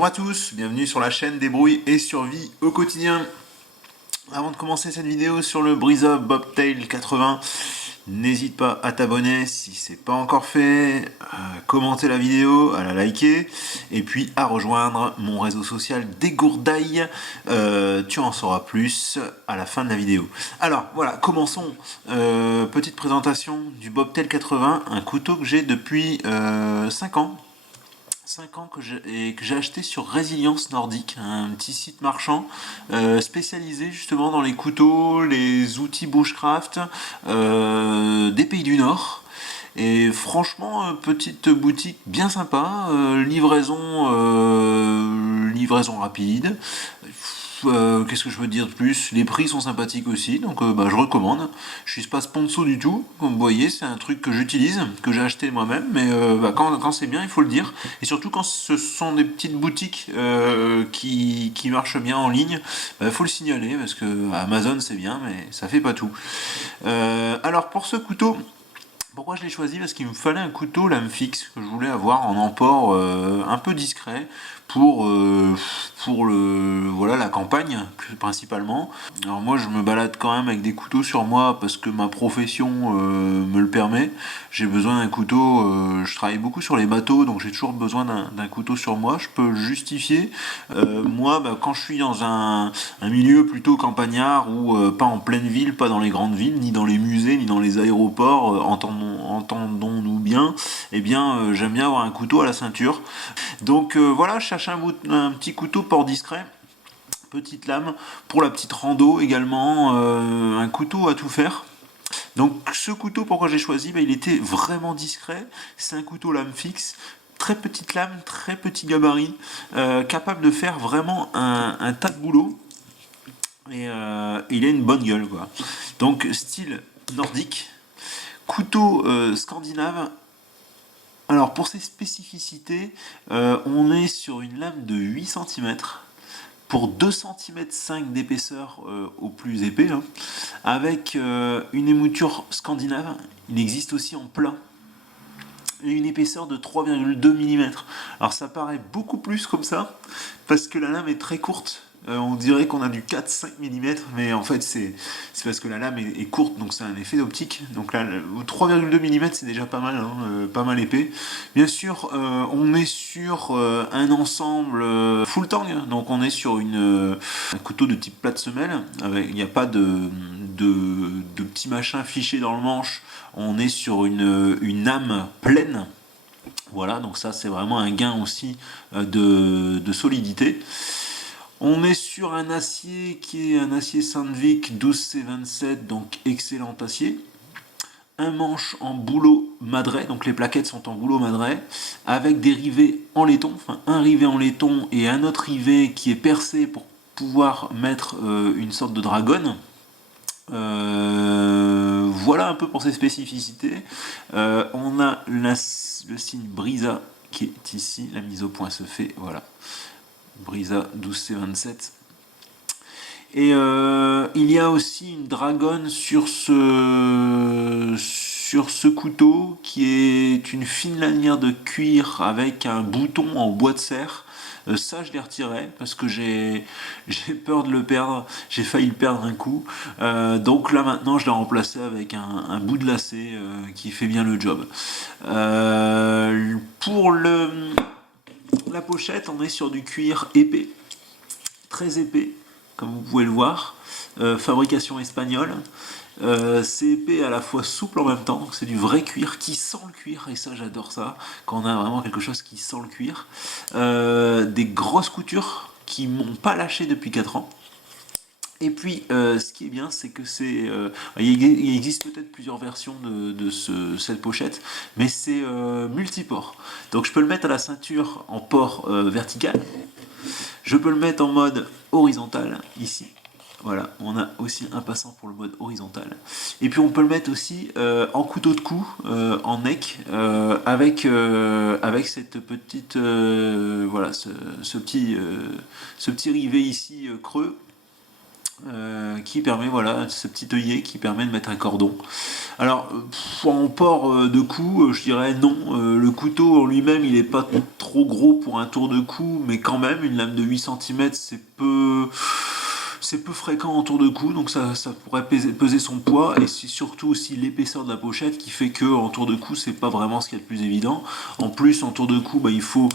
Bonjour à tous, bienvenue sur la chaîne Débrouille et Survie au quotidien. Avant de commencer cette vidéo sur le Brisa Bobtail 80, n'hésite pas à t'abonner si c'est pas encore fait, à commenter la vidéo, à la liker, et puis à rejoindre mon réseau social Dégourdaille. Tu en sauras plus à la fin de la vidéo. Alors voilà, commençons. Petite présentation du Bobtail 80, un couteau que j'ai depuis 5 ans. 5 ans que j'ai acheté sur Résilience Nordique, un petit site marchand spécialisé justement dans les couteaux, les outils bushcraft des pays du Nord. Et franchement, petite boutique bien sympa, livraison rapide. Qu'est-ce que je veux dire de plus? Les prix sont sympathiques aussi, donc je recommande. Je suis pas sponsor du tout, comme vous voyez, c'est un truc que j'utilise, que j'ai acheté moi-même, mais quand c'est bien, il faut le dire. Et surtout quand ce sont des petites boutiques qui marchent bien en ligne, il faut le signaler, parce que Amazon c'est bien, mais ça fait pas tout. Alors pour ce couteau, pourquoi je l'ai choisi? Parce qu'il me fallait un couteau lame fixe que je voulais avoir en emport un peu discret pour voilà, la campagne principalement. Alors moi je me balade quand même avec des couteaux sur moi parce que ma profession me le permet. J'ai besoin d'un couteau, je travaille beaucoup sur les bateaux donc j'ai toujours besoin d'un couteau sur moi. Je peux le justifier. Moi quand je suis dans un milieu plutôt campagnard ou pas en pleine ville, pas dans les grandes villes, ni dans les musées, ni dans les aéroports, entendons-nous bien, eh bien j'aime bien avoir un couteau à la ceinture. Donc voilà, je cherche un petit couteau port discret, petite lame, pour la petite rando également, un couteau à tout faire. Donc ce couteau, pourquoi j'ai choisi? Il était vraiment discret, c'est un couteau lame fixe, très petite lame, très petit gabarit, capable de faire vraiment un tas de boulot. Et il a une bonne gueule quoi. Donc style nordique, couteau scandinave. Alors pour ses spécificités, on est sur une lame de 8 cm pour 2,5 cm d'épaisseur au plus épais, hein, avec une émouture scandinave. Il existe aussi en plat et une épaisseur de 3,2 mm. Alors ça paraît beaucoup plus comme ça, parce que la lame est très courte. On dirait qu'on a du 4-5 mm, mais en fait c'est parce que la lame est courte, donc c'est un effet d'optique. Donc là, 3,2 mm c'est déjà pas mal, hein, pas mal épais. Bien sûr, on est sur un ensemble full tang, donc on est sur un couteau de type plate semelle. Il n'y a pas de petits machins fichés dans le manche. On est sur une âme pleine. Voilà, donc ça c'est vraiment un gain aussi de solidité. On est sur un acier qui est un acier Sandvik 12C27, donc excellent acier. Un manche en bouleau madré, donc les plaquettes sont en bouleau madré, avec des rivets en laiton, enfin un rivet en laiton et un autre rivet qui est percé pour pouvoir mettre une sorte de dragonne. Voilà un peu pour ses spécificités. On a le signe Brisa qui est ici, la mise au point se fait, voilà. Brisa 12C27. Et il y a aussi une dragonne sur ce couteau qui est une fine lanière de cuir avec un bouton en bois de serre. Ça, je l'ai retiré parce que j'ai peur de le perdre. J'ai failli le perdre un coup. Donc là, maintenant, je l'ai remplacé avec un bout de lacet qui fait bien le job. Pour la pochette, on est sur du cuir épais, très épais, comme vous pouvez le voir. Fabrication espagnole. C'est épais à la fois souple en même temps, donc c'est du vrai cuir qui sent le cuir, et ça j'adore ça, quand on a vraiment quelque chose qui sent le cuir. Des grosses coutures qui m'ont pas lâché depuis 4 ans. Et puis, ce qui est bien, c'est que il existe peut-être plusieurs versions de cette pochette, mais c'est multiport. Donc je peux le mettre à la ceinture en port vertical, je peux le mettre en mode horizontal, ici. Voilà, on a aussi un passant pour le mode horizontal. Et puis on peut le mettre aussi en couteau de cou, en neck, avec cette petite, voilà, ce petit rivet ici creux. qui permet, voilà, ce petit œillet qui permet de mettre un cordon. Alors, en port de cou, je dirais non. Le couteau en lui-même, il n'est pas trop gros pour un tour de cou, mais quand même, une lame de 8 cm, c'est peu fréquent en tour de cou, donc ça pourrait peser son poids, et c'est surtout aussi l'épaisseur de la pochette qui fait que en tour de cou, c'est pas vraiment ce qu'il y a de plus évident. En plus, en tour de cou, bah, il faut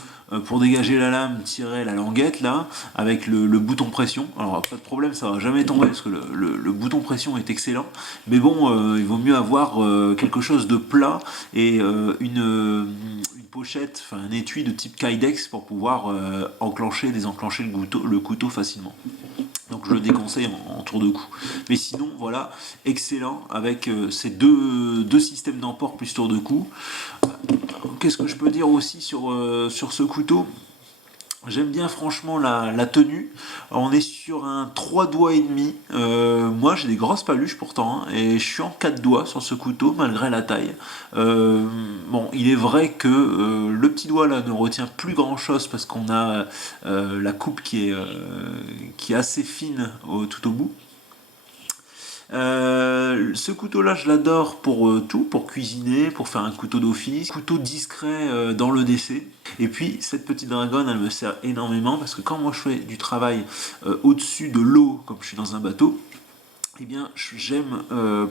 pour dégager la lame, tirer la languette là, avec le bouton pression. Alors pas de problème, ça va jamais tomber parce que le bouton pression est excellent. Mais bon, il vaut mieux avoir quelque chose de plat et une pochette, enfin un étui de type Kydex pour pouvoir enclencher, désenclencher le couteau facilement. Donc je le déconseille en tour de cou. Mais sinon, voilà, excellent avec ces deux systèmes d'emport plus tour de cou. Qu'est-ce que je peux dire aussi sur ce couteau? J'aime bien franchement la tenue. On est sur un 3 doigts et demi. Moi j'ai des grosses paluches pourtant, hein, et je suis en 4 doigts sur ce couteau malgré la taille. Bon, il est vrai que le petit doigt là ne retient plus grand chose parce qu'on a la coupe qui est assez fine tout au bout. Ce couteau-là, je l'adore pour tout, pour cuisiner, pour faire un couteau d'office, couteau discret dans le l'EDC. Et puis cette petite dragonne, elle me sert énormément parce que quand moi je fais du travail au-dessus de l'eau, comme je suis dans un bateau, eh bien j'aime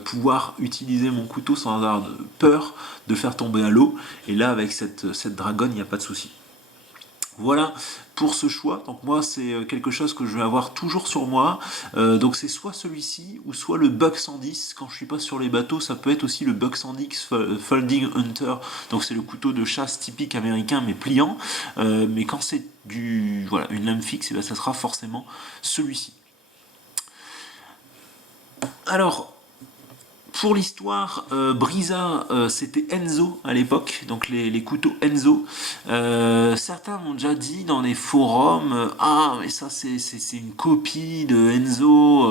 pouvoir utiliser mon couteau sans avoir peur de faire tomber à l'eau. Et là, avec cette dragonne, il n'y a pas de souci. Voilà pour ce choix. Donc moi c'est quelque chose que je vais avoir toujours sur moi. Donc c'est soit celui-ci ou soit le Buck 110. Quand je suis pas sur les bateaux, ça peut être aussi le Buck 110 Folding Hunter. Donc c'est le couteau de chasse typique américain mais pliant. Mais quand c'est voilà, une lame fixe, eh bien, ça sera forcément celui-ci. Alors, pour l'histoire, Brisa, c'était Enzo à l'époque, donc les couteaux Enzo. Certains m'ont déjà dit dans les forums, ah mais ça c'est une copie de Enzo.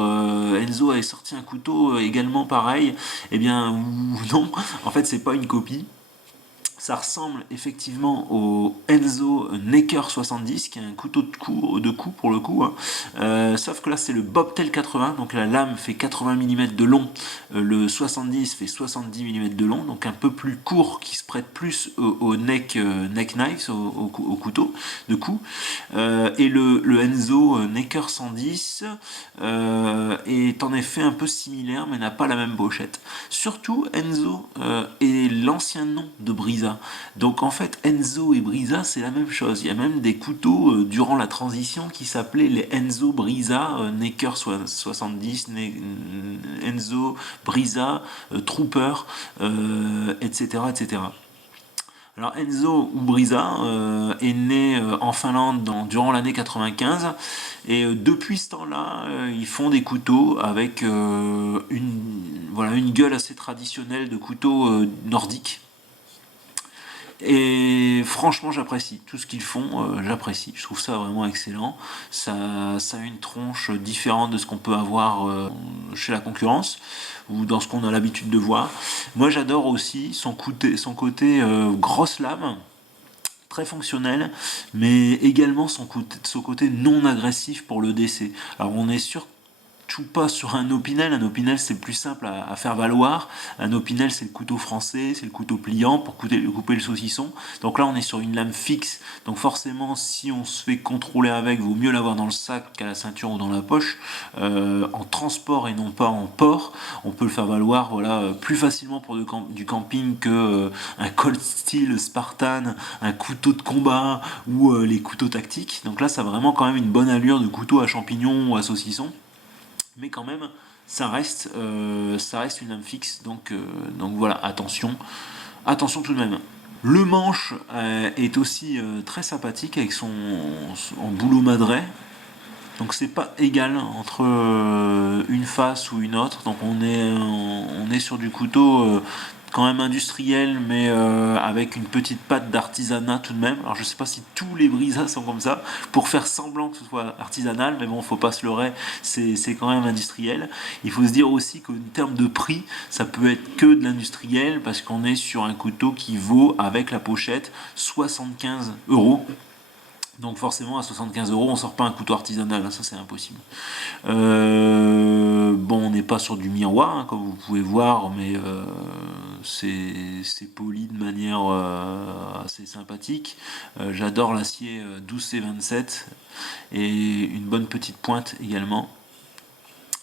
Enzo avait sorti un couteau également pareil. Eh bien non, en fait c'est pas une copie. Ça ressemble effectivement au Enzo Necker 70, qui est un couteau de cou pour le coup, hein. Sauf que là c'est le Bobtail 80, donc la lame fait 80 mm de long, le 70 fait 70 mm de long, donc un peu plus court, qui se prête plus au neck knives, au couteau de cou. Et le Enzo Necker 110 est en effet un peu similaire, mais n'a pas la même pochette. Surtout, Enzo est l'ancien nom de Brisa. Donc en fait, Enzo et Brisa, c'est la même chose. Il y a même des couteaux durant la transition qui s'appelaient les Enzo Brisa, Necker 70, Enzo Brisa, Trooper, etc., etc. Alors Enzo ou Brisa est né en Finlande durant l'année 95 et depuis ce temps-là, ils font des couteaux avec une gueule assez traditionnelle de couteaux nordiques. Et franchement, j'apprécie tout ce qu'ils font, j'apprécie. Je trouve ça vraiment excellent. Ça a une tronche différente de ce qu'on peut avoir chez la concurrence ou dans ce qu'on a l'habitude de voir. Moi, j'adore aussi son côté grosse lame, très fonctionnel, mais également son côté non agressif pour le décès. Alors, on est sûr pas sur un opinel. Un opinel, c'est plus simple à faire valoir. Un opinel, c'est le couteau français, c'est le couteau pliant pour couper le saucisson. Donc là, on est sur une lame fixe. Donc forcément, si on se fait contrôler avec, vaut mieux l'avoir dans le sac qu'à la ceinture ou dans la poche. En transport et non pas en port, on peut le faire valoir, voilà, plus facilement pour du camping que un Cold Steel Spartan, un couteau de combat ou les couteaux tactiques. Donc là, ça a vraiment quand même une bonne allure de couteau à champignons ou à saucisson. Mais quand même, ça reste une lame fixe, donc voilà, attention tout de même. Le manche est aussi très sympathique avec son en boulot madré, donc c'est pas égal entre une face ou une autre, donc on est sur du couteau quand même industriel, mais avec une petite patte d'artisanat tout de même. Alors je sais pas si tous les brisas sont comme ça, pour faire semblant que ce soit artisanal, mais bon, faut pas se leurrer, c'est quand même industriel. Il faut se dire aussi qu'en termes de prix, ça peut être que de l'industriel, parce qu'on est sur un couteau qui vaut, avec la pochette, 75 euros. Donc forcément, à 75 euros, on sort pas un couteau artisanal, hein, ça c'est impossible. Bon, on n'est pas sur du miroir, hein, comme vous pouvez voir, mais c'est poli de manière assez sympathique. J'adore l'acier 12C27 et une bonne petite pointe également.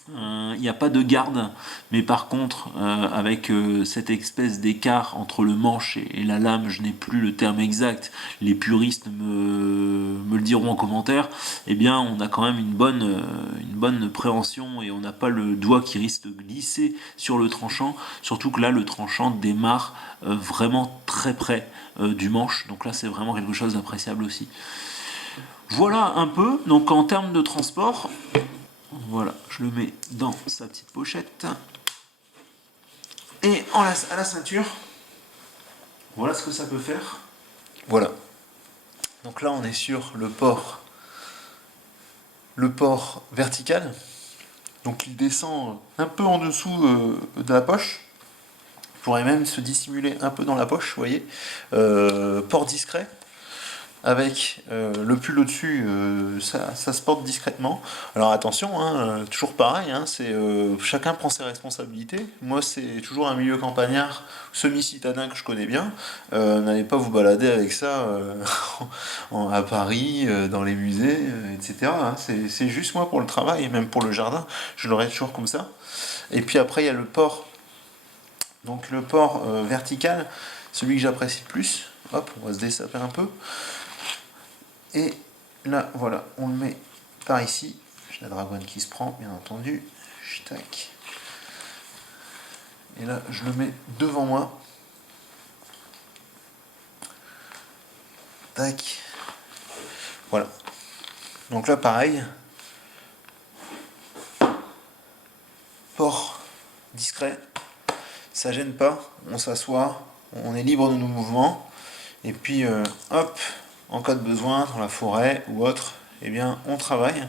Il n'y a pas de garde, mais par contre, avec cette espèce d'écart entre le manche et la lame, je n'ai plus le terme exact, les puristes me le diront en commentaire, eh bien on a quand même une bonne préhension et on n'a pas le doigt qui risque de glisser sur le tranchant, surtout que là le tranchant démarre vraiment très près du manche, donc là c'est vraiment quelque chose d'appréciable aussi. Voilà un peu, donc en termes de transport, voilà, je le mets dans sa petite pochette. Et à la ceinture, voilà ce que ça peut faire. Voilà. Donc là, on est sur le port vertical. Donc il descend un peu en dessous de la poche. Il pourrait même se dissimuler un peu dans la poche, vous voyez. Port discret. Avec le pull au-dessus, ça se porte discrètement. Alors attention, hein, toujours pareil, hein, chacun prend ses responsabilités. Moi, c'est toujours un milieu campagnard, semi-citadin que je connais bien. N'allez pas vous balader avec ça à Paris, dans les musées, etc. Hein. C'est juste moi pour le travail, et même pour le jardin, je l'aurai toujours comme ça. Et puis après, il y a le port. Donc le port vertical, celui que j'apprécie le plus. Hop, on va se dessaper un peu. Et là, voilà, on le met par ici. J'ai la dragonne qui se prend, bien entendu. Tac. Et là, je le mets devant moi. Tac. Voilà. Donc là, pareil. Port discret. Ça gêne pas. On s'assoit. On est libre de nos mouvements. Et puis, hop, en cas de besoin, dans la forêt ou autre, eh bien, on travaille.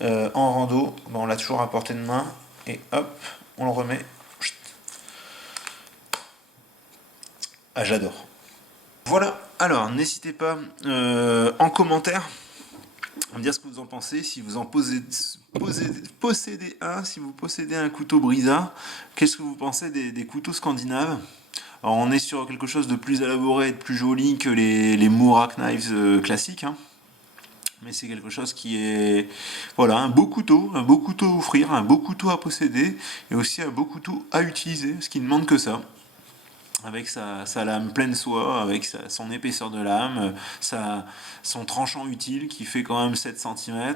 En rando, ben, on l'a toujours à portée de main. Et hop, on le remet. Ah, j'adore. Voilà, alors n'hésitez pas en commentaire à me dire ce que vous en pensez, si vous en possédez un, si vous possédez un couteau Brisa, qu'est-ce que vous pensez des couteaux scandinaves. Alors on est sur quelque chose de plus élaboré et de plus joli que les Murak Knives classiques, hein. Mais c'est quelque chose qui est, voilà, un beau couteau à offrir, un beau couteau à posséder, et aussi un beau couteau à utiliser, ce qui ne demande que ça. Avec sa lame pleine soie, avec son épaisseur de lame, son tranchant utile qui fait quand même 7 cm.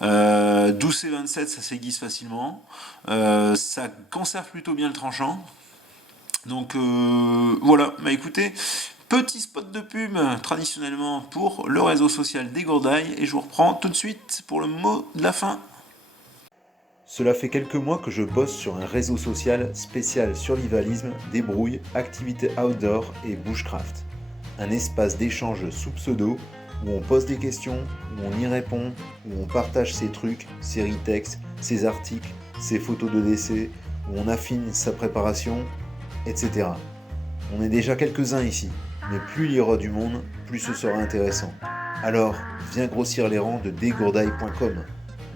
12 et 27, ça s'aiguise facilement. Ça conserve plutôt bien le tranchant. Donc voilà, bah écoutez, petit spot de pub traditionnellement pour le réseau social des Gourdailles, et je vous reprends tout de suite pour le mot de la fin. Cela fait quelques mois que je bosse sur un réseau social spécial survivalisme, débrouille, activités outdoor et bushcraft. Un espace d'échange sous pseudo où on pose des questions, où on y répond, où on partage ses trucs, ses retextes, ses articles, ses photos de décès, où on affine sa préparation, etc. On est déjà quelques-uns ici, mais plus il y aura du monde, plus ce sera intéressant. Alors, viens grossir les rangs de degourdaille.com.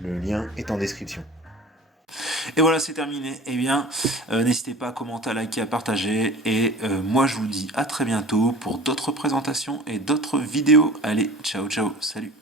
Le lien est en description. Et voilà, c'est terminé. Eh bien, n'hésitez pas à commenter, à liker, à partager. Et moi, je vous dis à très bientôt pour d'autres présentations et d'autres vidéos. Allez, ciao, ciao, salut.